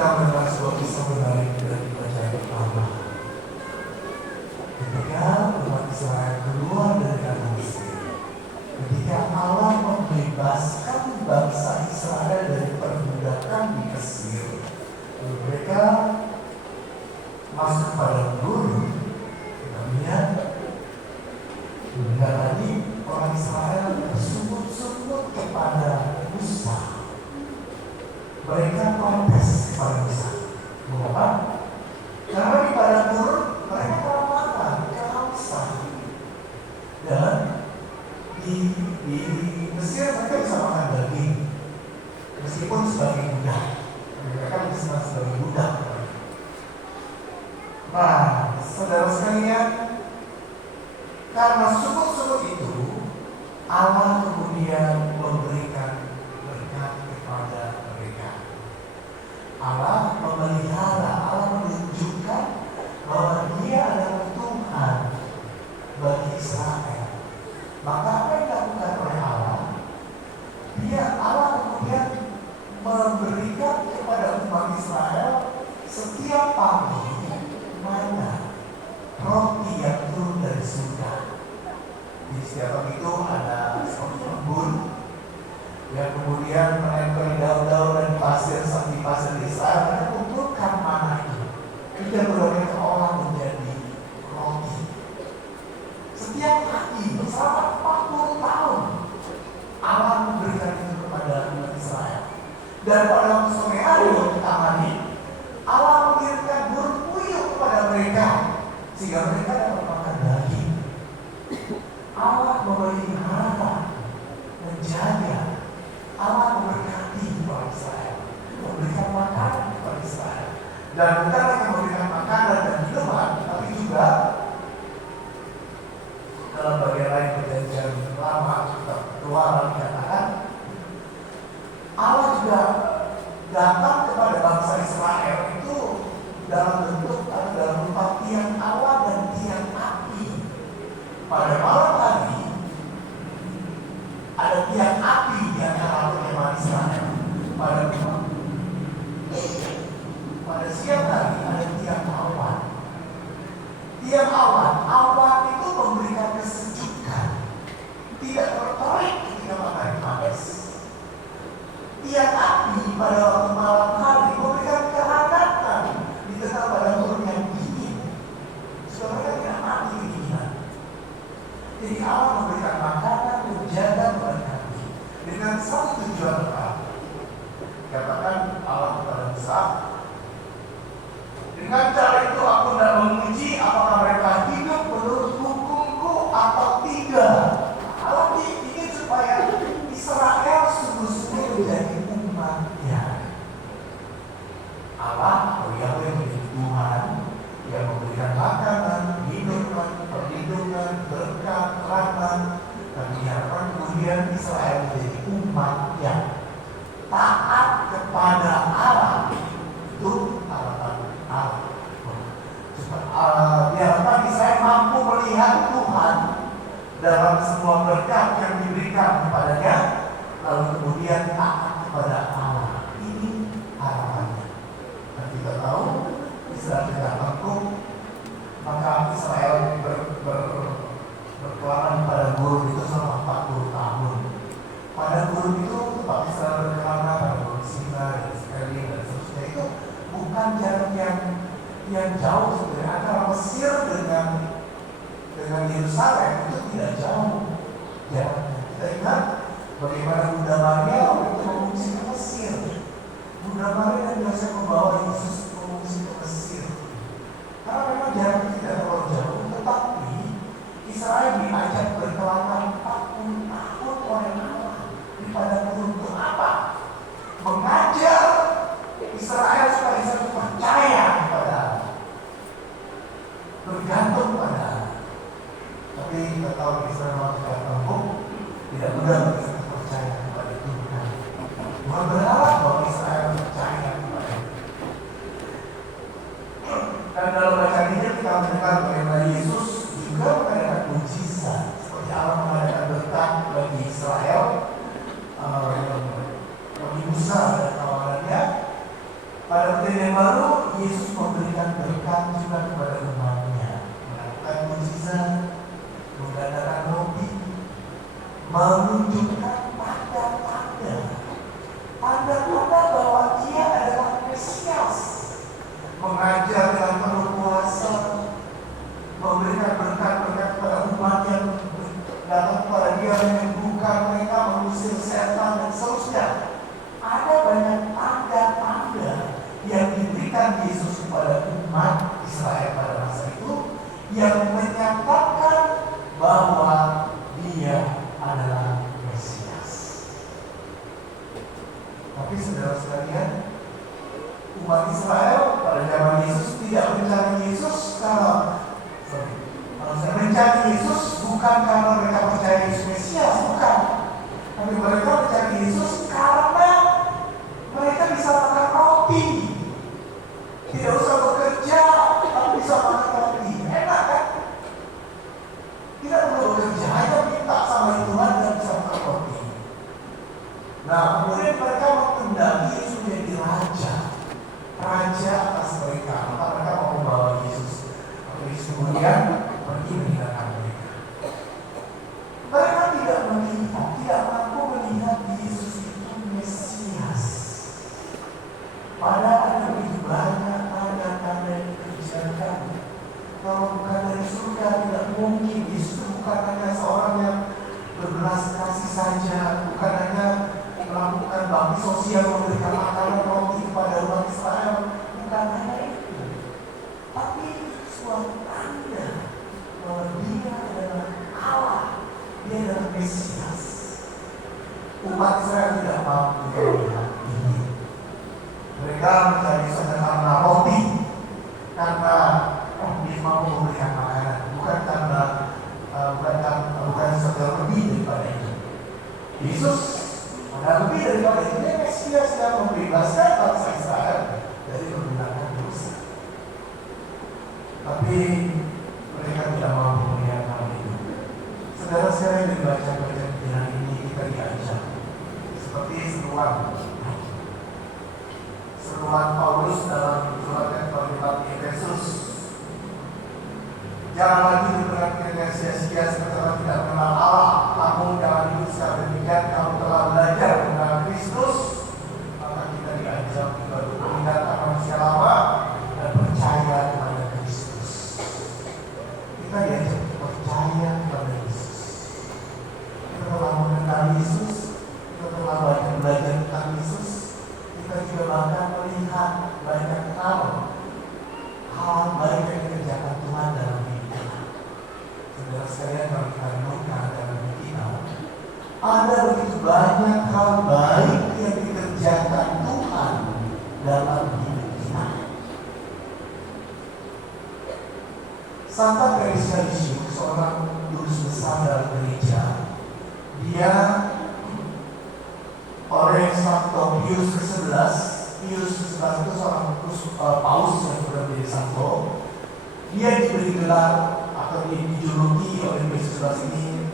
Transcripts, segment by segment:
Kita mendengar sebuah kisah menarik dari bacaan pertama. Ketika umat Israel keluar dari tanah Mesir, ketika Allah membebaskan bangsa Israel dari perbudakan di Mesir, mereka masuk pada gurun. Kita lihat tadi orang Israel bersungut-sungut kepada Musa. Mereka protes kepada Musa. Mengapa? Karena di padang gurun mereka kelaparan, kehausan. Dan di Mesir mereka bisa makan daging, meskipun sebagai budak. Mereka bisa sebagai budak. Nah, saudara sekalian, karena sungut-sungut itu, Allah kemudian memberikan berkat kepada mereka. Allah memelihara, Allah menunjukkan bahwa Dia adalah Tuhan bagi Israel. Maka apa yang dilakukan oleh Allah? Allah kemudian memberikan kepada umat Israel setiap pagi mana roti yang turun dari surga. Di setiap pagi itu ada seperti embun yang kemudian menempel daun-daun dan pasir seperti pasir di Israel. Mereka kumpulkan mana itu. Kemudian mereka olah menjadi roti. Setiap pagi selama 40 tahun Allah memberikan itu kepada umat Israel. Dan pada waktu sore hari yang ditamani, Allah mengirimkan burung puyuh kepada mereka sehingga mereka dapat makan daging. Allah memelihara, menjaga, Allah memberkati kepada Israel, memberikan makanan kepada Israel. Dan bukan hanya memberikan makanan dan minuman, tapi juga dalam bagian lain perjanjian lama kitab Keluaran dikatakan Allah juga datang kepada bangsa Israel itu dalam bentuk atau dalam rupa tiang awan dan tiang api. Pada malam hari ada tiang api di antara umat Israel. Pada siang hari ada tiang awan. Tiang awan itu memberikan kesejukan, tidak tertarik ketika matahari panas. Tiang api pada waktu malam hari memberikan kehangatan di tengah padang gurun yang dingin. Saudara tidak mati kedinginan. Jadi Allah memberikan makanan, menjaga, memberkati dengan satu tujuan tetap. Katakan Allah kepada Musa, dengan cara itu aku tidak menguji apakah mereka hidup menurut hukumku atau tidak. Allah ingin supaya Israel sungguh-sungguh menjadi umatnya. Allah atau Yahweh menjadi Tuhan yang memberikan makanan, minuman, perlindungan, berkat, rahmat, dan diharapkan kemudian Israel menjadi umat yang taat kepada Allah. Itu harapan Allah. Diharapkan Israel mampu melihat Tuhan dalam semua berkat yang diberikan kepadanya, lalu kemudian taat kepada Allah. Ini harapannya. Dan kita tahu Israel tidak takut, maka Israel berkelana pada gurun itu selama 40 tahun. Pada gurun itu tempat Israel berkelana pada gurun Sinai dan Selim dan seterusnya itu bukan jarak yang jauh sebenarnya. Antara Mesir dengan Yerusalem itu tidak jauh jaraknya. Kita ingat bagaimana Bunda Maria waktu itu mengungsi ke Mesir. Bunda Maria dan Yosef membawa Yesus mengungsi ke Mesir. Karena memang jaraknya tidak terlalu jauh, tetapi Israel diajak berkelana 40 tahun oleh Allah di padang gurun. Untuk apa? Mengajar Israel supaya Israel percaya kepada Allah, bergantung pada Allah. Tapi kita tahu Israel mau tidak mampu, tidak mudah bisa percaya kepada Tuhan. Tuhan berharap bahwa Israel percaya kepada Tuhan. Dan dalam bacaan ini kita mendengar bagaimana Yesus juga mengadakan mujizat, seperti Allah mengadakan berkat bagi Israel, bagi Musa dan kawanannya. Pada Yesus memberikan berkat juga kepada umatnya, melakukan mukjizat, mengadakan roti, menunjukkan tanda-tanda bahwa Dia adalah Mesias, mengajar dengan penuh kuasa, memberikan berkat-berkat kepada umat yang datang kepada Dia, menyembuhkan mereka, mengusir setan dan seterusnya. Ada banyak tanda-tanda yang diberikan Yesus kepada umat Israel pada masa itu yang menyatakan bahwa Dia adalah Mesias. Tapi saudara sekalian, umat Israel pada zaman Yesus tidak mencari Yesus mencari Yesus bukan karena mereka percaya Yesus Mesias, bukan. Tapi mereka mencari Yesus karena mereka bisa makan roti. Tidak usah bekerja, tapi bisa makan roti. Enak kan? Tidak perlu bekerja, hanya minta sama Tuhan dan bisa makan roti. Nah, kemudian mereka mengundang Yesus menjadi raja atas mereka. Maka mereka mau membawa Yesus. Yesus kemudian pergi meninggalkan mereka. Mereka tidak mampu melihat Yesus itu Mesias. Padahal ada begitu banyak tanda-tanda yang dikerjakan. Kalau bukan dari surga tidak mungkin. Yesus bukan hanya seorang yang berbelas kasih saja, bukan hanya melakukan bakti sosial, memberikan makanan roti kepada umat Israel, bukan hanya itu, tapi suatu tanda bahwa Dia adalah Allah, Dia adalah Mesias. Umat Israel tidak mampu melihat ini. Mereka mencari saja karena roti, karena dia mampu memberikan makanan, bukan sekedar lebih daripada itu. Yesus ada lebih daripada itu. Dia Mesias yang membebaskan bangsa Israel dari perbudakan dosa. Tapi mereka tidak mampu melihat hal itu. Saudara sekalian, dibaca Injil ini kita diajak seperti seruan Paulus dalam surat yang keempat Efesus. Jangan lagi diperhatikan dengan sia-sia seperti orang tidak mengenal Allah, namun jangan hidup secara demikian. Kamu telah belajar mengenal Kristus, maka kita diajak juga untuk meninggalkan manusia lama dan percaya kepada Kristus. Kita diajak untuk percaya kepada Yesus. Kita telah mengenal Yesus, kita telah banyak belajar tentang Yesus, kita juga bahkan melihat banyak hal baik yang dikerjakan Tuhan dalam hidup kita. Saudara sekalian, kalau kita renungkan dalam hidup kita, ada begitu banyak hal baik yang dikerjakan Tuhan dalam hidup kita. Santa Teresa Lisieux, seorang guru besar dalam gereja, dia oleh Santo Pius ke-11 itu seorang paus yang sudah menjadi santo. Dia diberi gelar atau dijuluki oleh Pius ke-11 ini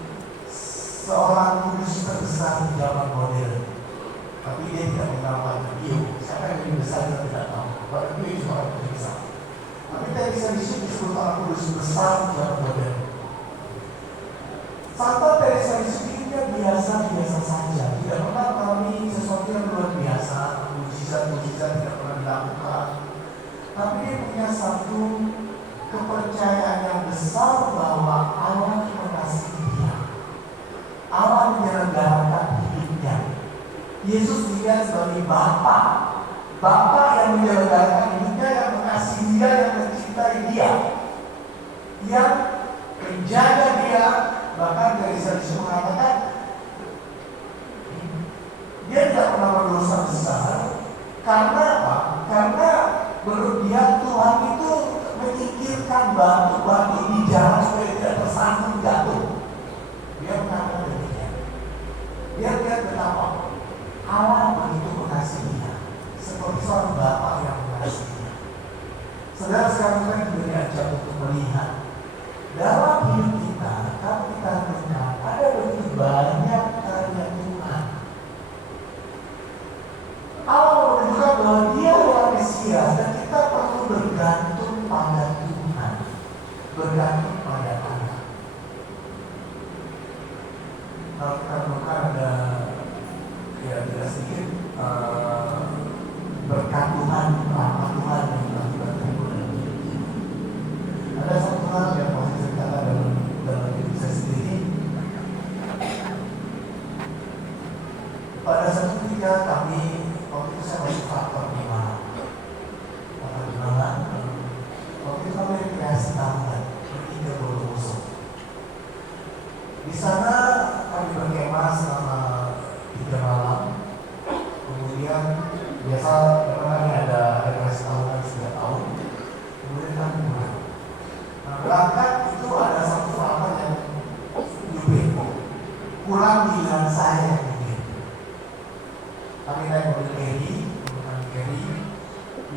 seorang kudus terbesar di zaman modern. Tapi dia tidak mengenal Padre Pio. Siapa yang lebih besar kita tidak tahu. Padre Pio itu seorang kudus besar. Tapi Teresa Lisieux disebut orang kudus besar di zaman modern. Santa Teresa Lisieux hidupnya biasa-biasa saja, tidak pernah mengalami sesuatu yang luar biasa, mukjizat tidak pernah dilakukan. Tapi dia punya satu kepercayaan yang besar bahwa Allah mengasihi dia. Allah menyelenggarakan hidupnya. Yesus dilihat sebagai Bapa yang menyelenggarakan hidupnya, yang mengasihi dia, yang mencintai dia, yang menjaga dia. Bahkan Teresa Lisieux mengatakan dia tidak pernah berdosa besar. Karena apa? Karena menurut dia Tuhan itu menyingkirkan batu-batu di jalan supaya tidak tersandung jatuh. Dia mengatakan demikian. Dia lihat betapa Allah begitu mengasihinya, seperti seorang Bapa yang mengasihinya. Saudara sekarang kita diajak untuk melihat dalam hidup kita, kalau kita renungkan, ada begitu banyak karya Tuhan. Allah menunjukkan bahwa Dia adalah Mesias dan kita perlu bergantung pada Tuhan, bergantung pada Allah. Kalau kita bukan ada tidak sedikit berkat Tuhan, rahmat Tuhan yang telah kita terima. Ada satu hal yang masih saya katakan dalam diri saya sendiri. Pada satu ketika kami, waktu itu saya masih faktor 5. Waktu itu kami rekreasi tahunan pergi ke Bondowoso. Di sana kami berkemah selama 3 malam. Kemudian biasa memang kami ada rekreasi tahunan setiap tahun. Kemudian kami pulang. Nah, berangkat itu ada satu sahabat yang nyupir. Pulang giliran saya yang nyupir. Kami naik mobil carry,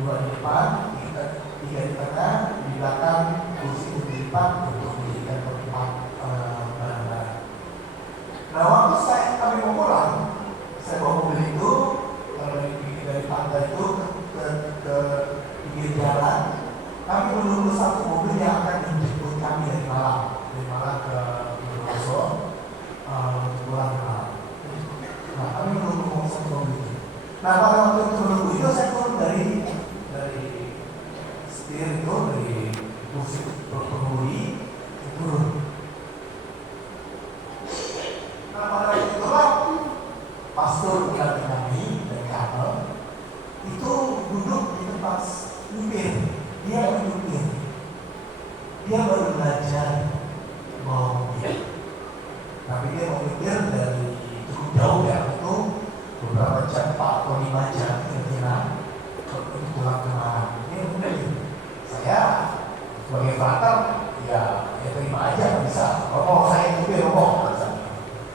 2 di depan, 3 di tengah, di belakang kursi lipat untuk menjadikan tempat barang-barang. Nah, waktu kami mau pulang, saya bawa mobil itu dari pantai itu ke pinggir jalan. Kami menunggu satu mobil yang akan menjemput kami dari Malang ke Bondowoso untuk pulang ke Malang. Nah, kami menunggu satu mobil itu. Nah, pada waktu itu menunggu itu saya turun dari setir itu, dari kursi pengemudi turun. Nah, pada waktu itulah pastor pengganti kami dari Karmel itu duduk di tempat nyupir. Dia menyupir. Dia baru belajar bawa mobil. Tapi dia menyupir dari cukup jauh ya, itu beberapa jam, 4 atau 5 jam kira-kira untuk pulang ke Malang. Dia menyupir. Saya sebagai frater ya terima aja, nggak bisa. Oh, saya nyupir,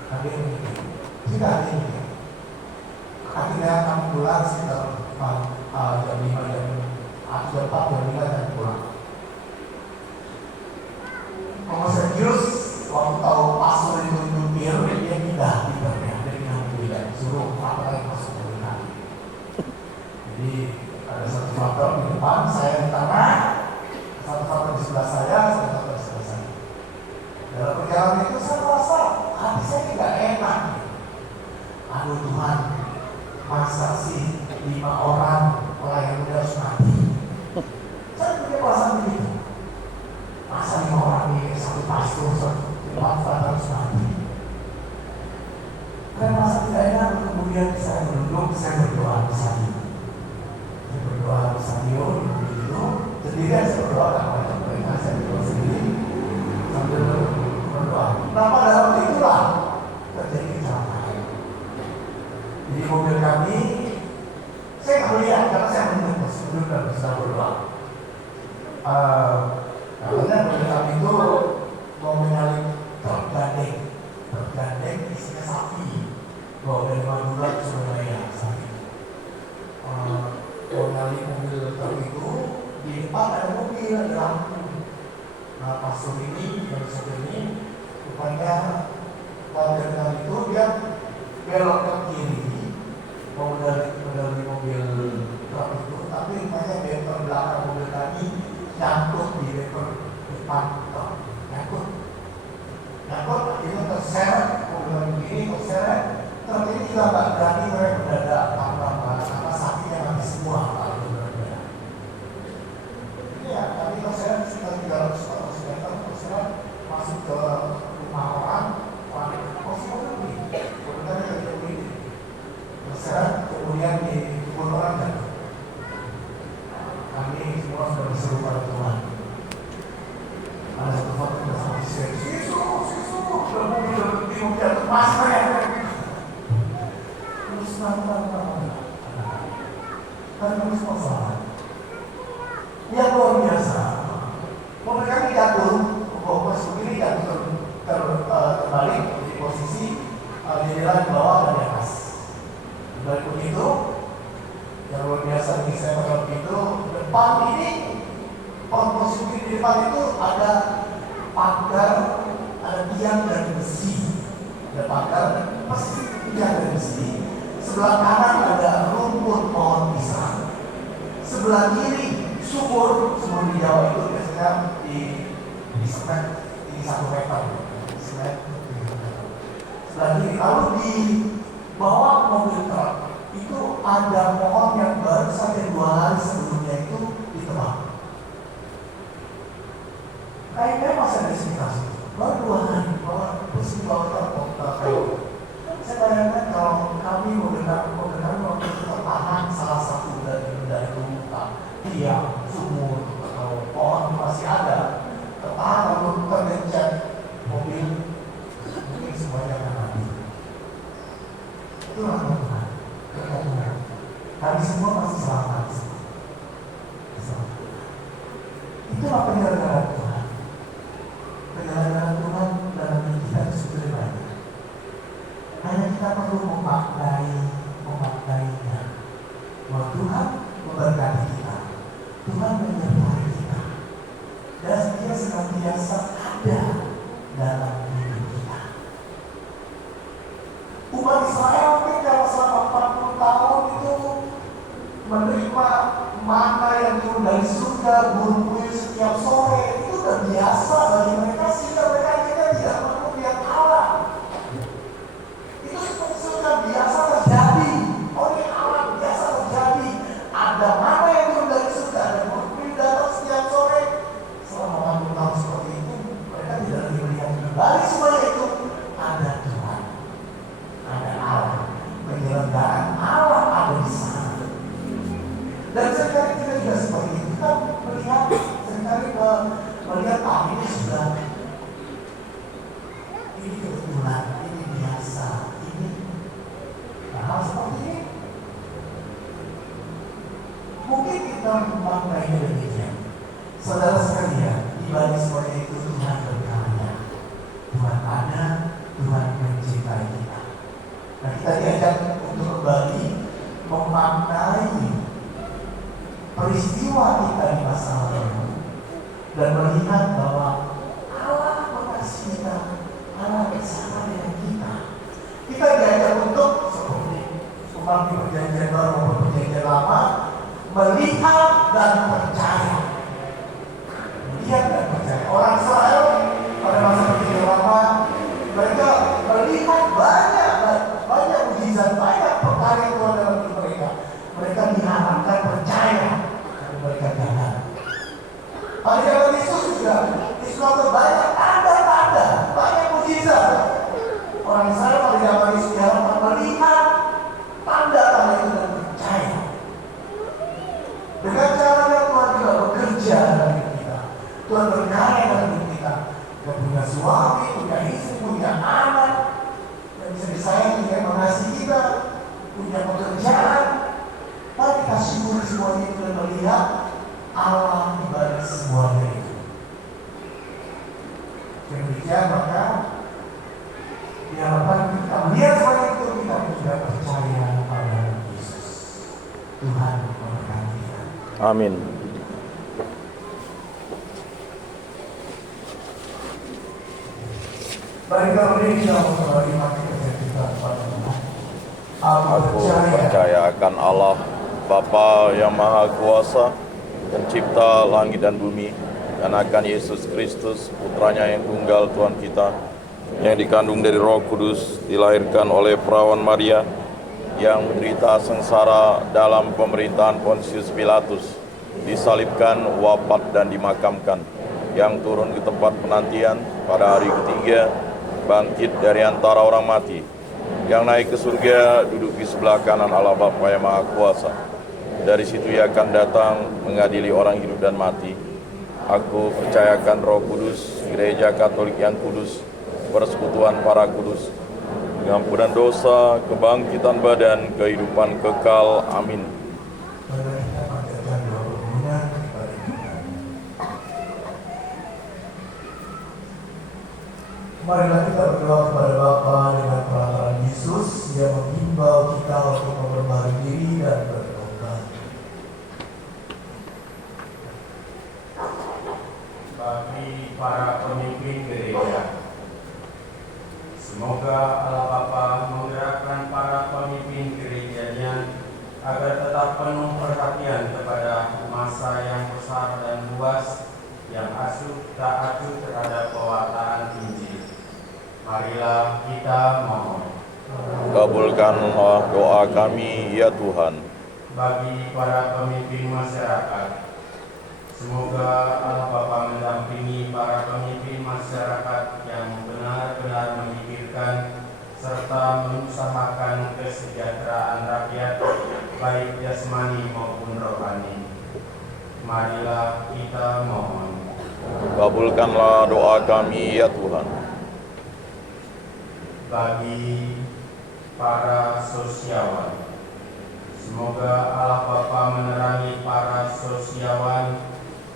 tapi dia menyupir. Tidak ada yang menyupir. Akhirnya kami pulang sekitar jam 5, jam 4, jam 5 kami pulang. Kalau serius, waktu tahu pastor itu nyupir, dia pindah dari mobil dan suruh faktor yang masuk mobil kami. Jadi ada satu faktor di depan, saya di tengah, satu faktor di sebelah saya, satu faktor di sebelah saya. Dalam perjalanan itu saya merasa hati saya tidak enak. Aduh Tuhan, masa sih 5 orang yang muda harus mati? Saya punya perasaan begitu. Masa 5 orang ini, satu pastor, satu harus mati? Karena masa tidak enak, kemudian saya duduk, saya berdoa bersama. Saya berdoa bersama itu, sendirian saya berdoa, kepada mereka saya berdoa sendiri sambil berdoa. Nah, pada waktu itulah terjadi kecelakaan. Di mobil kami, saya nggak melihat karena saya duduk dan sedang berdoa. Karena mobil kami itu mau menyalip truk gandeng isinya sapi, bawa dari Madura ke Surabaya sapi. Mau nyalip mobil truk itu, di depan ada mobil, ada lampu. Nah, pastor ini, yang sopir ini, rupanya warga kami itu dia belok ke kiri, mau dari mobil truk itu, tapi rupanya bumper belakang mobil kami nyangkut di bumper depan truk, nyangkut itu terseret, mobil begini terseret, truk ini juga nggak berani mendadak karena sapinya mati semua kalau berada. Ini ya, kami terseret sekitar 300 meter, terseret masuk ke rumah orang posisi mobil ini, kemudian terseret, kemudian di kebun orang dan kami semua sudah berseru pada Tuhan. Ada satu foto bersama Sisu, mobil jatuh pasir. Terus terus masalah. Yang luar biasa. Mobil kami jatuh, posisi begini jatuh terbalik di posisi jendela di bawah dan di atas. Dibalik begitu, yang luar biasa ini saya menurut itu depan ini, posisi di depan itu ada pagar, ada tiang dari besi, ada pagar, posisi tiang dari besi. Sebelah kanan ada rumput pohon pisang, sebelah kiri subur Jawa itu biasanya di semen, di 1 meter, semen sebelah kiri. Lalu di bawah mobil truk itu ada pohon yang baru saja 2 hari sebelumnya itu ditebang. Kayaknya masih ada sekitar situ. Baru 2 hari, bawa truk kayu. Saya bayangkan kalau kami mengenal waktu itu tertahan salah satu dari rumah, tiang, sumur atau pohon masih ada, tertahan lalu tergencet mobil, mungkin semuanya akan mati. Itulah Tuhan, Tuhan. Kami semua masih selamat. Itulah penyelenggaraan Tuhan. Penyelenggaraan Tuhan dalam hidup kita itu sebetulnya banyak. Hanya kita perlu memaknainya. Bahwa Tuhan memberkati kita, Tuhan menyertai kita, dan Dia senantiasa ada dalam hidup kita. Umat Israel mungkin kalau selama 40 tahun itu menerima mana yang turun dari surga, burung puyuh setiap sore, itu udah biasa bagi mereka, sehingga mereka akhirnya tidak perlu melihat Allah. Itu sudah biasa terjadi. Oleh Allah biasa terjadi. Ada mana yang turun dari surga, ada burung puyuh datang setiap sore. Selama 40 tahun seperti itu, mereka tidak lagi melihat kembali semuanya itu. Ada Tuhan, ada Allah, penyelenggaraan Allah ada di sana. Dan seringkali kita juga seperti itu. Kita melihat, seringkali melihat ini sudah, ini kebetulan, ini biasa, ini hal seperti ini. Mungkin kita memaknainya demikian. Saudara sekalian, di balik seperti itu Tuhan berkarya, Tuhan ada, Tuhan mencintai kita. Nah, kita diajak untuk kembali memaknai peristiwa kita di masa lalu dan melihat bahwa Allah mengasihi kita, Allah bersama dengan kita. Kita diajak untuk seperti umat di perjanjian baru maupun perjanjian lama, melihat dan percaya. Melihat dan percaya. Orang Israel pada masa perjanjian lama, mereka melihat banyak mujizat, banyak perkara Tuhan dalam hidup mereka. Mereka diharapkan percaya, tapi mereka gagal. Pada zaman Yesus juga, Yesus banyak tanda-tanda, banyak mujizat. Orang Israel pada zaman Yesus diharapkan melihat tanda-tanda itu dan percaya. Dengan cara yang Tuhan juga bekerja dalam hidup kita. Tuhan berkarya dalam hidup kita. Kita punya suami, punya istri, punya anak yang bisa disayangi, yang mengasihi kita, punya pekerjaan. Mari kita syukur semuanya itu dan melihat Allah di balik semuanya itu. Demikian maka diharapkan kita melihat semuanya itu, kita juga percaya pada Yesus. Tuhan memberkati kita. Amin. Mari kita berdiri dalam kembali mati kita kepada Tuhan. Aku percaya akan Allah, Bapa yang Maha Kuasa, Pencipta langit dan bumi, dan akan Yesus Kristus, Putranya yang tunggal Tuhan kita, yang dikandung dari Roh Kudus, dilahirkan oleh perawan Maria, yang menderita sengsara dalam pemerintahan Pontius Pilatus, disalibkan, wafat dan dimakamkan, yang turun ke tempat penantian pada hari ketiga, bangkit dari antara orang mati, yang naik ke surga, duduk di sebelah kanan Allah Bapa yang Maha Kuasa. Dari situ Ia akan datang mengadili orang hidup dan mati. Aku percayakan Roh Kudus, Gereja Katolik yang kudus, persekutuan para kudus, pengampunan dosa, kebangkitan badan, kehidupan kekal. Amin. Marilah kita berdoa kepada Bapa dengan perantaraan Yesus yang menghimbau kita untuk memperbarui diri dan bertobat. Bagi para pemimpin gereja, semoga Allah Bapa menggerakkan para pemimpin gerejanya agar tetap penuh perhatian kepada masa yang besar dan luas Marilah kita mohon. Kabulkanlah doa kami, ya Tuhan. Bagi para pemimpin masyarakat, semoga Allah Bapa mendampingi para pemimpin masyarakat yang benar-benar memikirkan serta mengusahakan kesejahteraan rakyat, baik jasmani maupun rohani. Marilah kita mohon. Kabulkanlah doa kami, ya Tuhan. Bagi para sosiawan, semoga Allah Bapa menerangi para sosiawan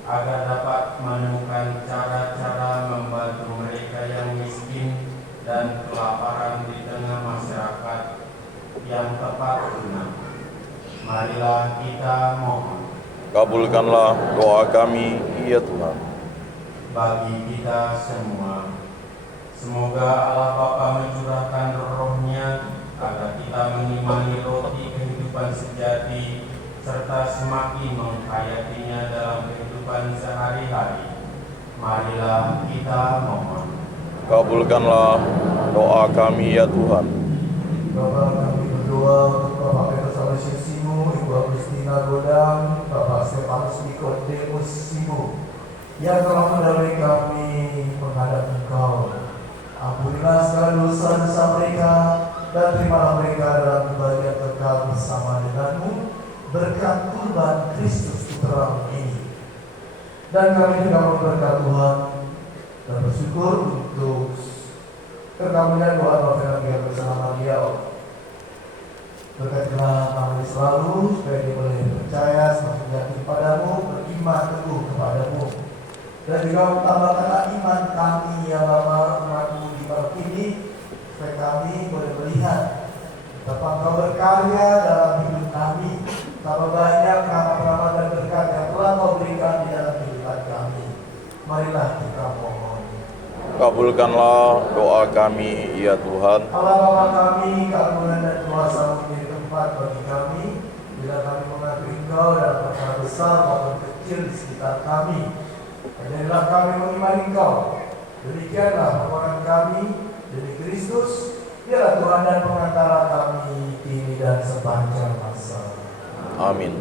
agar dapat menemukan cara-cara membantu mereka yang miskin dan kelaparan di tengah masyarakat yang tepat guna. Marilah kita mohon. Kabulkanlah doa kami, ya Tuhan. Bagi kita semua, semoga Allah Bapa mencurahkan roh-Nya agar kita mengimani roti kehidupan sejati serta semakin menghayatinya dalam kehidupan sehari-hari. Marilah kita mohon. Kabulkanlah doa kami, ya Tuhan. Bapa, kami berdoa untuk Bapak Petrus Aloysius Simu, Ibu Agustina Godang, Bapak Stefanus Nikodemus Simu, yang telah mendahului kami menghadap Engkau. Ampunilah segala dosa-dosa mereka, dan terimalah mereka dalam kebahagiaan kekal bersama denganmu, berkat kurban Kristus Putramu ini. Dan kami juga memberkat Tuhan dan bersyukur untuk kekamilan doa novenan yang bersama beliau. Berkatilah kami selalu supaya dia boleh percaya semakin yakin padamu, beriman teguh kepadamu, dan juga tambahkanlah iman kami ya Bapa umatmu di bawah ini, supaya kami boleh melihat betapa Engkau berkarya dalam hidup kami, betapa banyak rahmat-rahmat dan berkat yang telah Kau berikan di dalam kehidupan kami. Marilah kita mohon. Kabulkanlah doa kami, ya Tuhan. Allah Bapa kami, keagungan dan kuasa menjadi tempat bagi kami bila kami mengakui Engkau dalam perkara besar maupun kecil di sekitar kami. Jadilah kami mengimani Engkau. Demikianlah permohonan kami demi Kristus, Dialah Tuhan dan pengantara kami kini dan sepanjang masa. Amin.